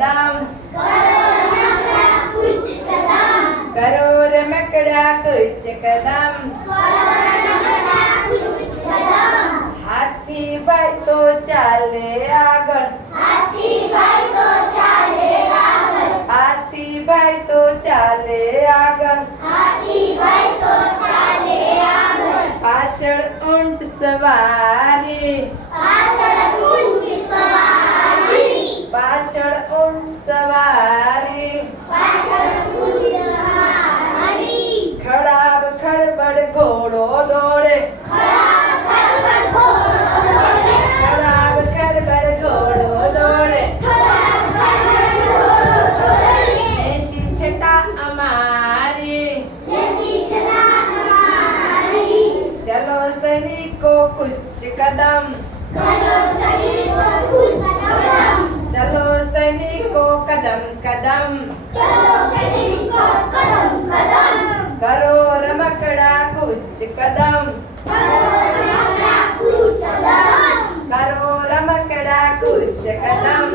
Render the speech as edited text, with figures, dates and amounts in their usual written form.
कदम, करो रमकड़ा कुछ कदम, हाथी भाई तो चाले आगळ, हाथी भाई तो चाले आगळ, पाछળ ઊંટ સવારી, પાછળ ઊંટ સવારી, ખડાબ ખડબડ ઘોડો દોડે, ખડાબ ખડબડ ઘોડો દોડે, 80 છટા અમારી, चलो सैनिको कुछ कदम, चलो सैनिको कदम कदम, करो रमकड़ा कुछ कदम, करो रमकड़ा कुछ कदम,